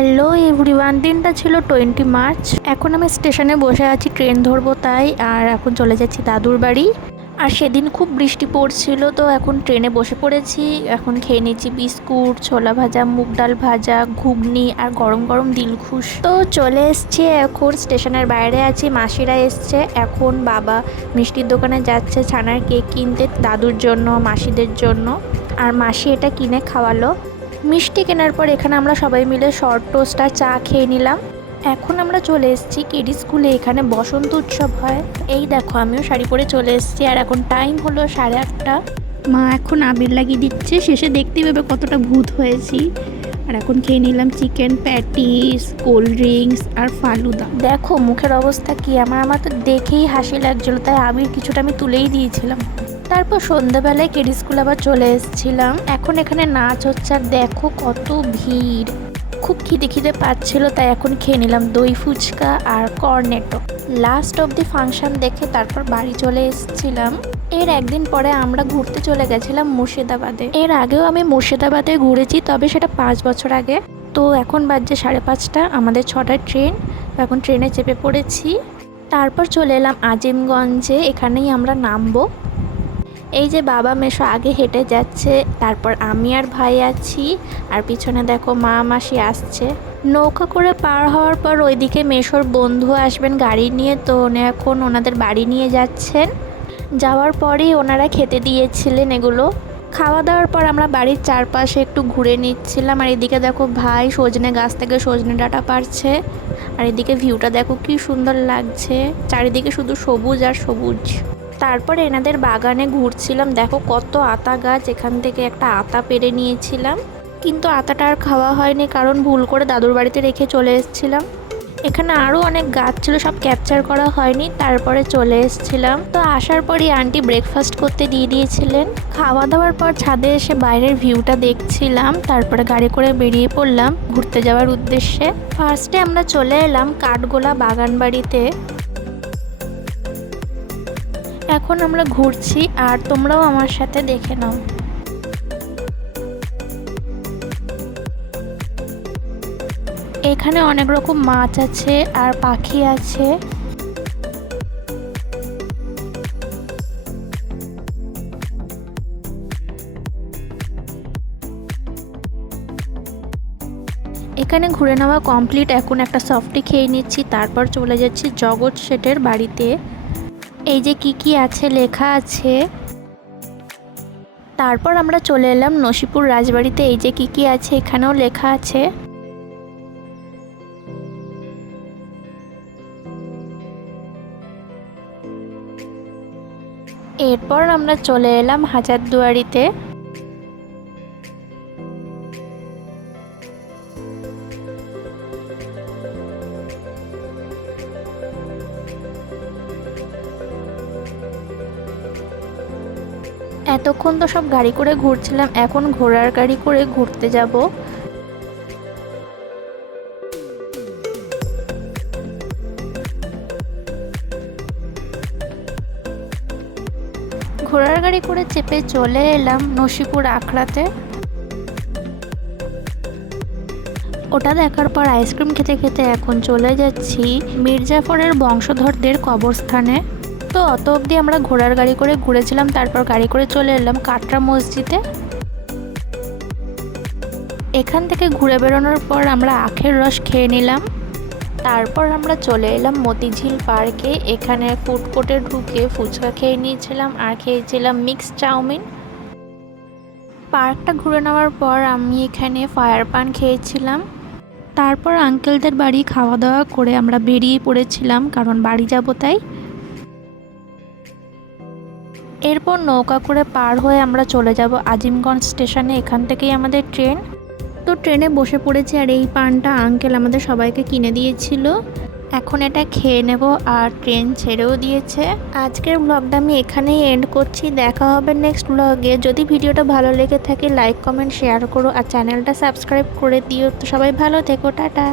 Hello everyone, দিনটা ছিল 20 March. এখন আমি স্টেশনে বসে আছি, ট্রেন ধরবো তাই। আর এখন চলে যাচ্ছি দাদুর বাড়ি। আর সেদিন খুব বৃষ্টি পড়ছিল, তো এখন ট্রেনে বসে পড়েছি। এখন খেয়ে নিচ্ছি বিস্কুট, ছোলা ভাজা, মুগ ডাল ভাজা, ঘুগনি আর গরম গরম দিলখুশ। তো চলে এসছি, এখন স্টেশনের বাইরে আছি। মাসিরা এসছে। এখন বাবা মিষ্টির দোকানে যাচ্ছে ছানার কেক কিনতে দাদুর জন্য, মাসিদের জন্য। আর মাসি এটা কিনে খাওয়ালো। মিষ্টি কেনার পর এখানে আমরা সবাই মিলে শর্ট টোস্ট আর চা খেয়ে নিলাম। এখন আমরা চলে এসেছি কিডি স্কুলে। এখানে বসন্ত উৎসব হয়। এই দেখো, আমিও শাড়ি পরে চলে এসেছি। আর এখন টাইম হলো 8:30। মা এখন আবির লাগিয়ে দিচ্ছে। শেষে দেখতে পাবে কতটা ভূত হয়েছি। আর এখন খেয়ে নিলাম চিকেন প্যাটিস, কোল্ড ড্রিঙ্কস আর ফালুদা। দেখো মুখের অবস্থা কি আমার তো দেখেই হাসি লাগছিল, তাই আবির কিছুটা আমি তুলেই দিয়েছিলাম। তারপর সন্ধ্যাবেলায় কিডি স্কুল আবার চলে এসেছিলাম। এখন এখানে নাচ হচ্ছে আর দেখো কত ভিড়। খুব খিদে পাচ্ছিল, তাই এখন খেয়ে নিলাম দই ফুচকা আর Cornetto. Last of the function দেখে তারপর বাড়ি চলে এসেছিলাম। এর একদিন পরে আমরা ঘুরতে চলে গেছিলাম মুর্শিদাবাদে। এর আগেও আমি মুর্শিদাবাদে ঘুরেছি, তবে সেটা 5 বছর আগে। তো এখন বাজছে 5:30, আমাদের 6টায় ট্রেন। এখন ট্রেনে চেপে পড়েছি। তারপর চলে এলাম আজিমগঞ্জে, এখানেই আমরা নামবো। এই যে বাবা মেশো আগে হেঁটে যাচ্ছে, তারপর আমি আর ভাই আছি। আর পিছনে দেখো মা মাসি আসছে। নৌকা করে পার হওয়ার পর ওইদিকে মেশোর বন্ধু আসবেন গাড়ি নিয়ে, তো উনি এখন ওনাদের বাড়ি নিয়ে যাচ্ছেন। যাওয়ার পরেই ওনারা খেতে দিয়েছিলেন এগুলো। খাওয়া দাওয়ার পর আমরা বাড়ির চারপাশে একটু ঘুরে নিচ্ছিলাম। আর এদিকে দেখো ভাই সজনে গাছ থেকে সজনে ডাঁটা পারছে। আর এদিকে ভিউটা দেখো কি সুন্দর লাগছে, চারিদিকে শুধু সবুজ আর সবুজ। তারপর এনাদের বাগানে ঘুরছিলাম। দেখো কত আতা গাছ, এখান থেকে একটা আতা পেড়ে নিয়েছিলাম। কিন্তু আতাটা আর খাওয়া হয়নি, কারণ ভুল করে দাদুর বাড়িতে রেখে চলে এসেছিলাম। এখানে আরও অনেক গাছ ছিল, সব ক্যাপচার করা হয়নি। তারপরে চলে এসেছিলাম। তো আসার পরই আন্টি ব্রেকফাস্ট করতে দিয়ে দিয়েছিলেন। খাওয়া দাওয়ার পর ছাদে এসে বাইরের ভিউটা দেখছিলাম। তারপরে গাড়ি করে বেরিয়ে পড়লাম ঘুরতে যাওয়ার উদ্দেশ্যে। ফার্স্টে আমরা চলে এলাম কাঠগোলা বাগান বাড়িতে। এখন আমরা ঘুরছি, আর তোমরাও আমার সাথে দেখে নাও। এখানে অনেক রকম মাছ আছে আর পাখি আছে। এখানে ঘুরে নেওয়া কমপ্লিট। এখন একটা সফটি খেয়ে নিচ্ছি, তারপর চলে যাচ্ছি জগৎ শেঠের বাড়িতে। এই যে কি আছে লেখা আছে। তারপর আমরা চলে এলাম নসিপুর রাজবাড়িতে। এই যে কি আছে এখানেও লেখা আছে। এরপর আমরা চলে এলাম হাজারদুয়ারিতে। এতক্ষণ তো সব গাড়ি করে ঘুরছিলাম, এখন ঘোড়ার গাড়ি করে ঘুরতে যাব। ঘোড়ার গাড়ি করে চেপে চলে এলাম নসিপুর আখড়াতে। ওটা দেখার পর আইসক্রিম খেতে খেতে এখন চলে যাচ্ছি মির্জাফরের বংশধরদের কবরস্থানে। তো অত অবধি আমরা ঘোড়ার গাড়ি করে ঘুরেছিলাম। তারপর গাড়ি করে চলে এলাম কাটরা মসজিদে। এখান থেকে ঘুরে বেরোনোর পর আমরা আখের রস খেয়ে নিলাম। তারপর আমরা চলে এলাম মতিঝিল পার্কে। এখানে ফুড কোর্টে ঢুকে ফুচকা খেয়ে নিয়েছিলাম আর খেয়েছিলাম মিক্সড চাউমিন। পার্কটা ঘুরে নেওয়ার পর আমি এখানে ফায়ার পান খেয়েছিলাম। তারপর আঙ্কেলদের বাড়ি খাওয়া দাওয়া করে আমরা বেরিয়ে পড়েছিলাম, কারণ বাড়ি যাব তাই। এরপর নৌকা করে পার হয়ে আমরা চলে যাব আজিমগঞ্জ স্টেশনে। এখান থেকেই আমাদের ট্রেন। তো ট্রেনে বসে পড়েছি, আর এই পানটা আঙ্কেল আমাদের সবাইকে কিনে দিয়েছিল। এখন এটা খেয়ে নেব, আর ট্রেন ছেড়েও দিয়েছে। আজকের ব্লগটা আমি এখানেই এন্ড করছি। দেখা হবে নেক্সট ব্লগে। যদি ভিডিওটা ভালো লেগে থাকে লাইক কমেন্ট শেয়ার করো, আর চ্যানেলটা সাবস্ক্রাইব করে দিও। তো সবাই ভালো থেকো, টাটা।